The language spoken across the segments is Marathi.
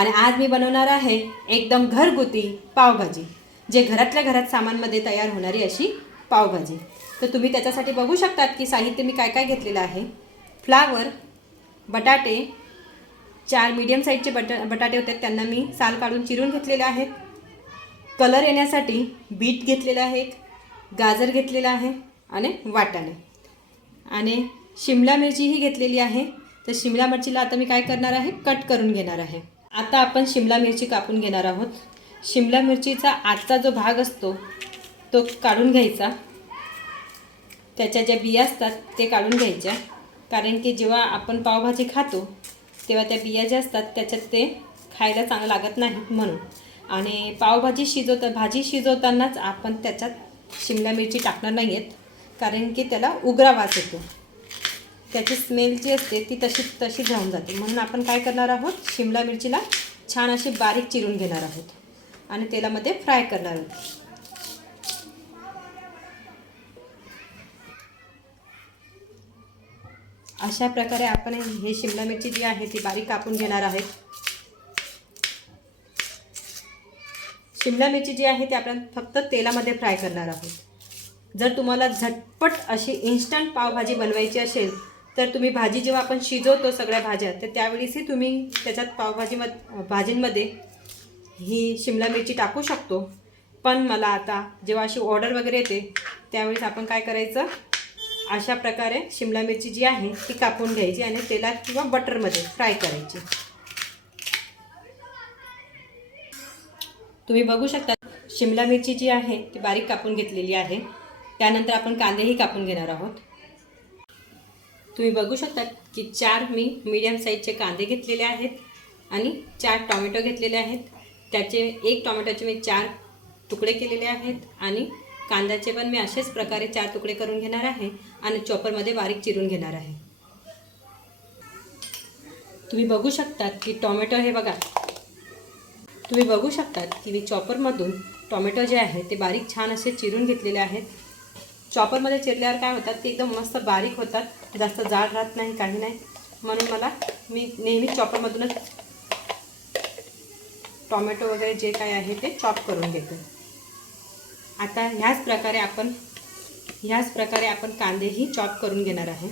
आणि आज मी बनवणार आहे एकदम घरगुती पावभाजी, जे घरातल्या घरात सामानमध्ये तयार होणारी अशी पावभाजी। तर तुम्ही त्याच्यासाठी बघू शकतात की साहित्य मी काय काय घेतलेलं आहे। फ्लावर, बटाटे, 4 मीडियम साईजचे बटाटे होते, त्यांना मी साल काढून चिरून घेतलेले आहेत। कलर येण्यासाठी बीट घेतलेला आहे, गाजर घेतलेला आहे आणि वाटाणे आणि शिमला मिरची ही घेतलेली आहे। तर शिमला मिरचीला आता मी काय करणार आहे, कट करून घेणार आहे। आता आपण शिमला मिरची कापून घेणार आहोत। शिमला मिरचीचा आतचा जो भाग असतो तो काढून घ्यायचा, त्याच्या ज्या बिया असतात ते काढून घ्यायच्या, कारण की जेव्हा आपण पावभाजी खातो तेव्हा त्या बिया ज्या असतात त्याच्यात ते खायला चांगलं लागत नाही म्हणून। आणि भाजी शिजवतानाच आपण त्याच्यात शिमला मिरची टाकणार नाही आहेत, कारण की त्याला उग्र वास येतो, त्याची स्मेल जी असते ती तशी जाऊन जाते। म्हणून आपण काय करणार आहोत, शिमला मिरचीला छान अशी बारीक चिरून घेणार आहोत आणि तेलामध्ये फ्राय करणार आहोत। अशा प्रकारे आपण हे शिमला मिरची जी आहे ती बारीक कापून घेणार आहे। शिमला मिरची जी आहे ती आपण फक्त तेलामध्ये फ्राय करणार आहोत। जर तुम्हाला झटपट अशी इन्स्टंट पावभाजी बनवायची असेल तर तुम्ही भाजी जेव्हा आपण शिजवतो सगळ्या भाज्या, तर त्यावेळीसही तुम्ही त्याच्यात भाजींमध्ये ही शिमला मिरची टाकू शकतो। पण मला आता जेव्हा अशी ऑर्डर वगैरे येते त्यावेळेस आपण काय करायचं, अशा प्रकारे शिमला मिरची जी आहे ती कापून घ्यायची आणि तेलात किंवा बटरमध्ये फ्राय करायची। तुम्ही बघू शकता शिमला मिरची जी आहे ती बारीक कापून घेतलेली आहे। त्यानंतर आपण कांदेही कापून घेणार आहोत। तुम्ही बघू शकता की 4 मी मीडियम साईजचे कांदे घेतलेले आहेत आणि 4 टोमॅटो घेतलेले आहेत। त्याचे एक टोमॅटोचे मी 4 तुकडे केलेले आहेत आणि कांद्याचे पण मी अशाच प्रकारे 4 तुकडे करून घेणार आहे आणि चॉपरमध्ये बारीक चिरून घेणार आहे। तुम्ही बघू शकतात की टोमॅटो हे बघा, तुम्ही बघू शकतात की मी चॉपरमधून टोमॅटो जे आहे ते बारीक छान असे चिरून घेतलेले आहेत। चॉपरमध्ये चिरल्यावर काय होतात ते एकदम मस्त बारीक होतात, जास्त जाड राहत नाही, काही नाही। म्हणून मी नेहमी चॉपरमधूनच टोमॅटो वगैरे जे काय आहे ते चॉप करून घेते। आता ह्याच प्रकारे आपण कांदेही चॉप करून घेणार आहे।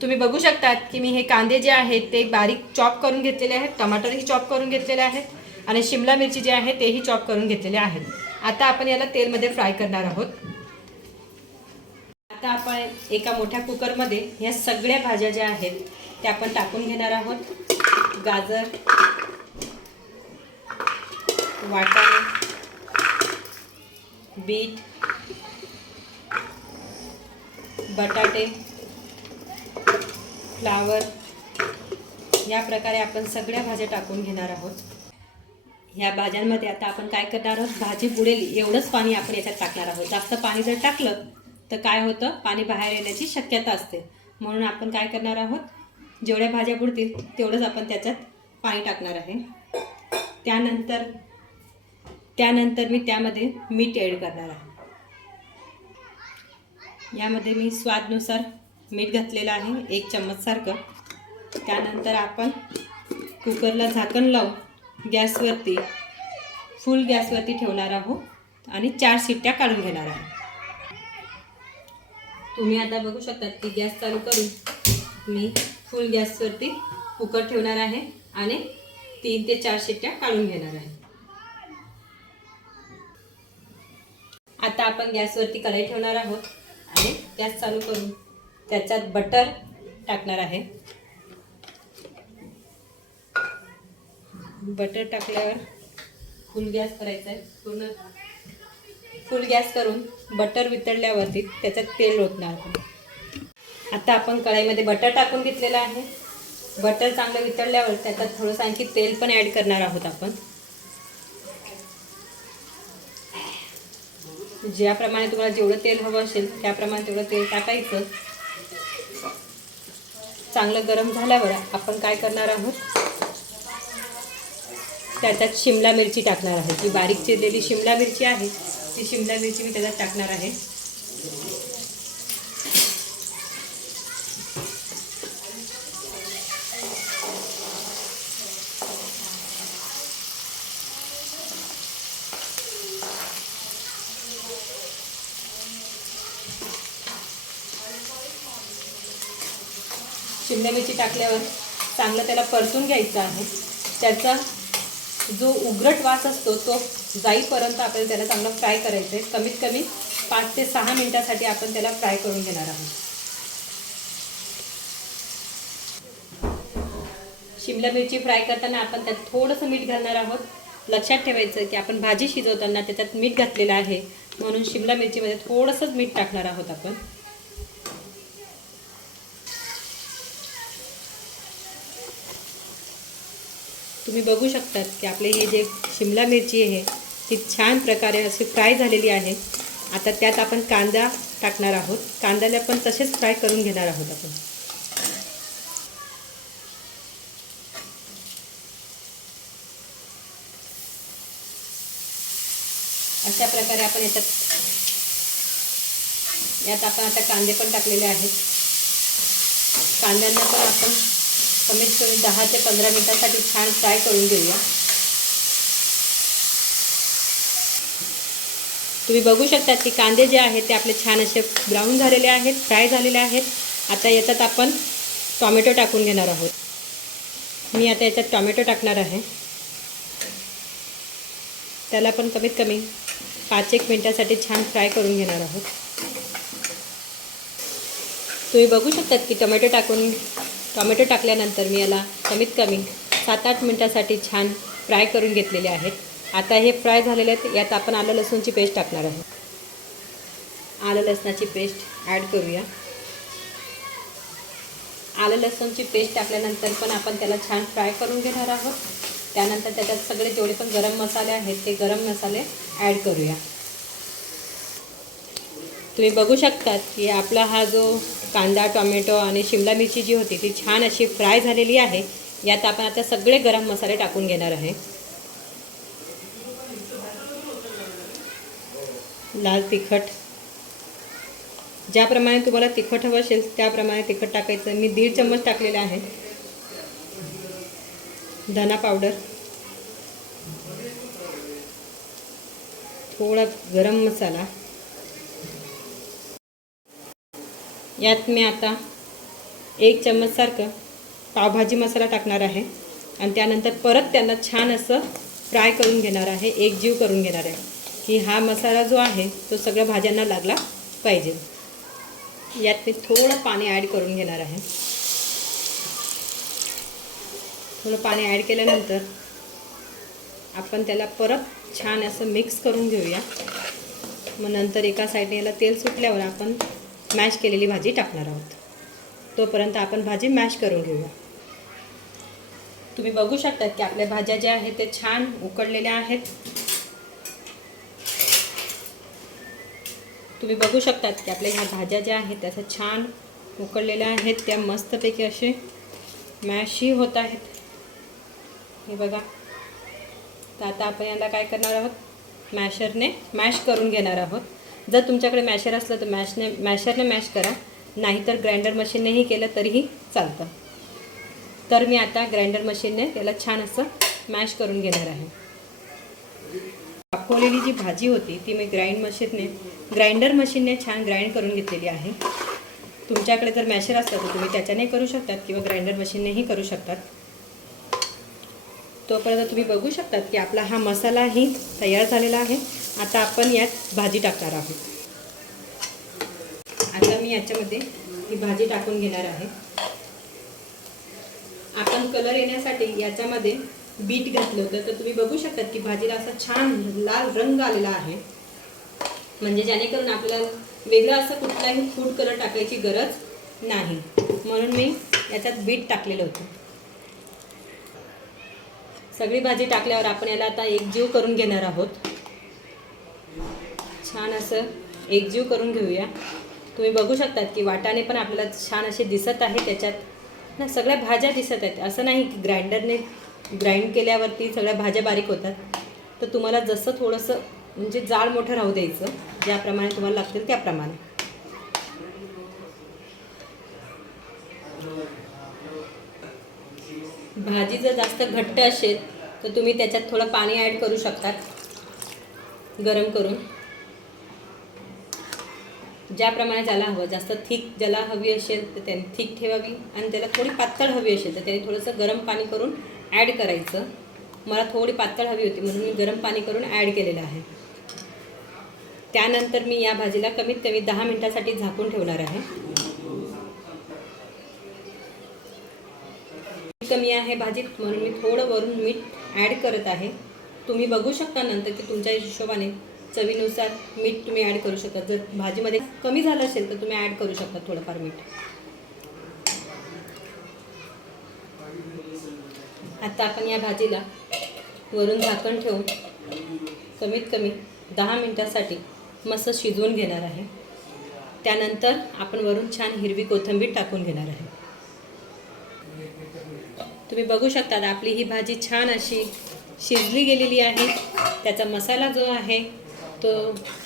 तुम्ही बघू शकतात की मी हे कांदे जे आहेत ते बारीक चॉप करून घेतलेले आहेत, टमाटरही चॉप करून घेतलेले आहेत आणि शिमला मिरची जे आहे तेही चॉप करून घेतलेले आहेत। आता आपण याला तेलमध्ये फ्राय करणार आहोत। आता आपण एका मोठ्या कुकरमध्ये ह्या सगळ्या भाज्या ज्या आहेत त्या आपण टाकून घेणार आहोत। गाजर, वाटाणे, बीट, बटाटे, फ्लावर, या प्रकारे आपण सगळ्या भाज्या टाकून घेणार आहोत। ह्या भाज्यांमध्ये आता आपण काय करणार आहोत, भाजी बुडेल एवढंच पाणी आपण याच्यात टाकणार आहोत। जास्त पाणी जर टाकलं तर काय होतं, पाणी बाहेर येण्याची शक्यता असते। म्हणून आपण काय करणार आहोत, जेवढ्या भाज्या बुडतील तेवढंच आपण त्याच्यात पाणी टाकणार आहे। त्यानंतर मी त्यामध्ये मीठ ॲड करणार आहे। यामध्ये मी स्वादनुसार मीठ घातलेलं आहे, 1 चम्मच सारखं। त्यानंतर आपण कुकरला झाकण लावून फुल गॅसवरती ठेवणार आहोत आणि 4 शिट्ट्या काढून घेणार आहोत। तुम्ही आता बघू शकता की गॅस चालू करून मी फुल गॅसवरती कुकर ठेवणार आहे आणि 3 ते 4 शिट्ट्या काढून घेणार आहे। आता आपण गॅसवरती कढई ठेवणार आहोत आणि गॅस चालू करून त्याच्यात बटर टाकणार आहे। बटर टाकल्यावर फुल गॅस करायचा आहे, फुल गॅस करून बटर वितळल्यावरती त्याच्यात तेल ओतणार आहोत। आता आपण कढईमध्ये बटर टाकून घेतलेलं आहे। बटर चांगलं वितळल्यावर त्याच्यात थोडंसं आणखी तेल पण ॲड करणार आहोत आपण। ज्याप्रमाणे तुम्हाला जेवढं तेल हवं असेल त्याप्रमाणे तेवढं तेल टाकायचं। चांगलं गरम झाल्यावर आपण काय करणार आहोत, त्याच्यात शिमला मिरची टाकणार आहे। जी बारीक चिरलेली शिमला मिरची आहे ती शिमला मिरची मी त्याच्यात टाकणार आहे। शिमला मिरची टाकल्यावर चांगलं त्याला परतून घ्यायचं आहे. त्याचा जो उग्रट वास असतो तो जाईपर्यंत आपल्याला त्याला चांगलं फ्राय करायचं आहे. कमीत कमी 5 ते 6 मिनिटासाठी आपण त्याला फ्राय करून घेणार आहोत. शिमला मिरची फ्राय करताना आपण त्यात थोडंसं मीठ घालणार आहोत. लक्षात ठेवायचं की आपण भाजी शिजवताना त्याच्यात मीठ घातलेलं आहे, म्हणून शिमला मिरचीमध्ये थोडंसंच मीठ टाकणार आहोत आपण. तुम्ही बघू शकतात की आपले हे जे शिमला मिरची आहे ती छान प्रकारे अशी फ्राय झालेली आहे. आता त्यात आपण कांदा टाकणार आहोत. कांद्याला पण तसेच फ्राय करून घेणार आहोत आपण. अशा प्रकारे आपण यात आपण आता कांदे पण टाकलेले आहेत. कांद्यांना पण आपण कमीत कमी 10 ते 15 मिनिटांसाठी छान फ्राय करून घेऊया. तुम्ही बघू शकता की कांदे जे आहेत ते आपले छान असे ब्राऊन झालेले आहेत, फ्राय झालेले आहेत. आता याच्यात आपण टोमॅटो टाकून घेणार आहोत. मी आता याच्यात टोमॅटो टाकणार आहे. त्याला पण कमीत कमी 5-1 मिनिटासाठी छान फ्राय करून घेणार आहोत. तुम्ही बघू शकतात की टोमॅटो टाकल्यानंतर मी याला कमीत कमी 7-8 मिनिटासाठी छान फ्राय करून घेतलेले आहेत. आता हे फ्राय झालेले आहेत. यात आपण आलं लसूणची पेस्ट टाकणार आहोत. आलं लसणाची पेस्ट ॲड करूया. आलं लसूणची पेस्ट टाकल्यानंतर पण आपण त्याला छान फ्राय करून घेणार आहोत. त्यानंतर त्याच्यात सगळे जेवढे पण गरम मसाले आहेत ते गरम मसाले ॲड करूया. तुम्ही बघू शकतात की आपला हा जो कांदा, टोमॅटो आणि शिमला मिरची जी होती ती छान अशी फ्राय झालेली आहे. यात आपण आता सगळे गरम मसाले टाकून घेणार आहे. लाल तिखट, ज्याप्रमाणे तुम्हाला तिखट हवं असेल त्याप्रमाणे तिखट टाकायचं. मी 1.5 चम्मच टाकलेले आहे. धना पावडर, थोडा गरम मसाला. यात मी आता 1 चम्मच सारखं पावभाजी मसाला टाकणार आहे आणि त्यानंतर परत त्यांना छान असं फ्राय करून घेणार आहे, एकजीव करून घेणार आहे की हा मसाला जो आहे तो सगळ्या भाज्यांना लागला पाहिजे. यात मी थोडं पाणी ॲड करून घेणार आहे. थोडं पाणी ॲड केल्यानंतर आपण त्याला परत छान असं मिक्स करून घेऊया. मग नंतर एका साईडने याला तेल सुटल्यावर आपण मॅश केलेली भाजी टाकणार आहोत. तोपर्यंत आपण भाजी मॅश करून घेऊया. तुम्ही बघू शकता की आपल्या भाज्या ज्या आहेत ते छान उकडलेल्या आहेत. तुम्ही बघू शकतात की आपल्या ह्या भाज्या ज्या आहेत त्या छान उकडलेल्या आहेत. त्या मस्तपैकी असे मॅशही होत आहेत. हे बघा. तर आता आपण याला काय करणार आहोत, मॅशरने मॅश करून घेणार आहोत. जर तुमच्याकडे मॅशर असलं तर मॅशरने मॅश करा, नाहीतर ग्राइंडर मशीननेही केलं तरीही चालतं. तर मी आता ग्राइंडर मशीनने त्याला छान असं मॅश करून घेणार आहे. वाफवलेली जी भाजी होती ती मी ग्राइंडर मशीनने छान ग्राइंड करून घेतलेली आहे. तुमच्याकडे जर मॅशर असलं तर तुम्ही त्याच्याने करू शकतात किंवा ग्राइंडर मशीननेही करू शकतात. तोपर्यंत तुम्ही बघू शकतात की आपला हा मसालाही तयार झालेला आहे. आता आपण यात भाजी टाकणार आहोत. आता मी याच्यामध्ये ही भाजी टाकून घेणार आहे. आपण कलर येण्यासाठी याच्यामध्ये बीट घातलं होतं, तर तुम्ही बघू शकतात की भाजीला असा छान लाल रंग आलेला आहे. म्हणजे जेणेकरून आपल्याला वेगळा असं कुठलाही फूड कलर टाकायची गरज नाही, म्हणून मी याच्यात बीट टाकलेलं होतं. सगळी भाजी टाकल्यावर आपण याला आता एकजीव करून घेणार आहोत. छान असं एकजीव करून घेऊया. तुम्ही बघू शकतात की वाटाणे पण आपल्याला छान असे दिसत आहे. त्याच्यात ना सगळ्या भाज्या दिसत आहेत. असं नाही की ग्राइंडरने ग्राइंड केल्यावरती सगळ्या भाज्या बारीक होतात. तर तुम्हाला जसं थोडंसं म्हणजे जाड मोठं राहू द्यायचं, ज्याप्रमाणे तुम्हाला लागतील त्याप्रमाणे. भाजी जर जास्त घट्ट असेल तर तुम्ही त्याच्यात थोडं पाणी ॲड करू शकतात गरम करून. ज्याप्रमाणे ज्याला हवं, जास्त थिक ज्याला हवी असेल तर त्याने थिक ठेवावी आणि त्याला थोडी पातळ हवी असेल तर त्याने थोडंसं गरम पाणी करून ॲड करायचं. मला थोडी पातळ हवी होती म्हणून मी गरम पाणी करून ॲड केलेलं आहे. त्यानंतर मी या भाजीला कमीत कमी 10 मिनिटासाठी झाकून ठेवणार आहे. कमी आहे भाजीत म्हणून मी थोडं वरून मीठ ॲड करत आहे. तुम्ही बघू शकता नंतर की तुमच्या हिशोबाने चवीनुसार मीठ तुम्ही ॲड करू शकता. जर भाजीमध्ये कमी झालं असेल तर तुम्ही ॲड करू शकता थोडंफार मीठ. आता आपण या भाजीला वरून झाकण ठेवून कमीत कमी 10 मिनिटासाठी मस्त शिजवून घेणार आहे. त्यानंतर आपण वरून छान हिरवी कोथिंबीर टाकून घेणार आहे. तुम्ही बघू शकता आपली ही भाजी छान अशी शिजली गेलेली आहे. त्याचा मसाला जो आहे तो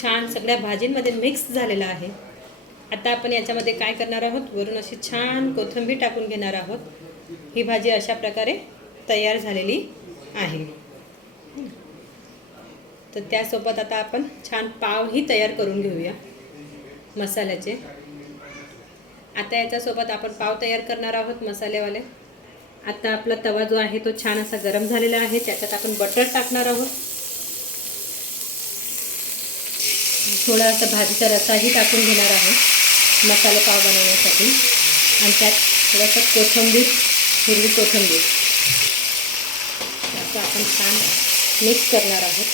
छान सगळ्या भाजींमध्ये मिक्स झालेला आहे. आता आपण याच्यामध्ये काय करणार आहोत, वरून अशी छान कोथिंबीर टाकून घेणार आहोत. ही भाजी अशा प्रकारे तयार झालेली आहे. तर त्यासोबत आता आपण छान पावही तयार करून घेऊया मसाल्याचे. आता याच्यासोबत आपण पाव तयार करणार आहोत मसालेवाले. आता आपला तवा जो आहे तो छान असा गरम झालेला आहे. त्याच्यात आपण बटर टाकणार आहोत. थोडासा भाजीचा रसाही टाकून घेणार आहोत मसाले पाव बनवण्यासाठी. आणि त्यात थोडंसं कोथिंबीर, हिरवी कोथिंबीर असं आपण छान मिक्स करणार आहोत.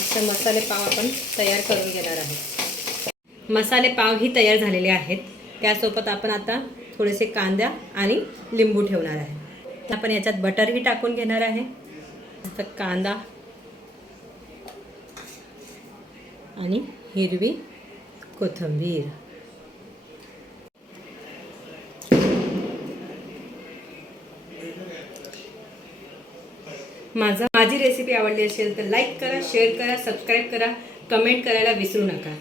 असं मसाले पाव आपण तयार करून घेणार आहोत. मसाले पाव ही तयार झालेले आहेत. त्यासोबत आपण आता थोडेसे कांदा आणि लिंबू ठेवणार आहे. आपण याच्यात बटरही टाकून घेणार आहे. आता कांदा आणि हिरवी कोथिंबीर. माझी रेसिपी आवडली असेल तर लाईक करा, शेअर करा, सबस्क्राईब करा, कमेंट करायला विसरू नका.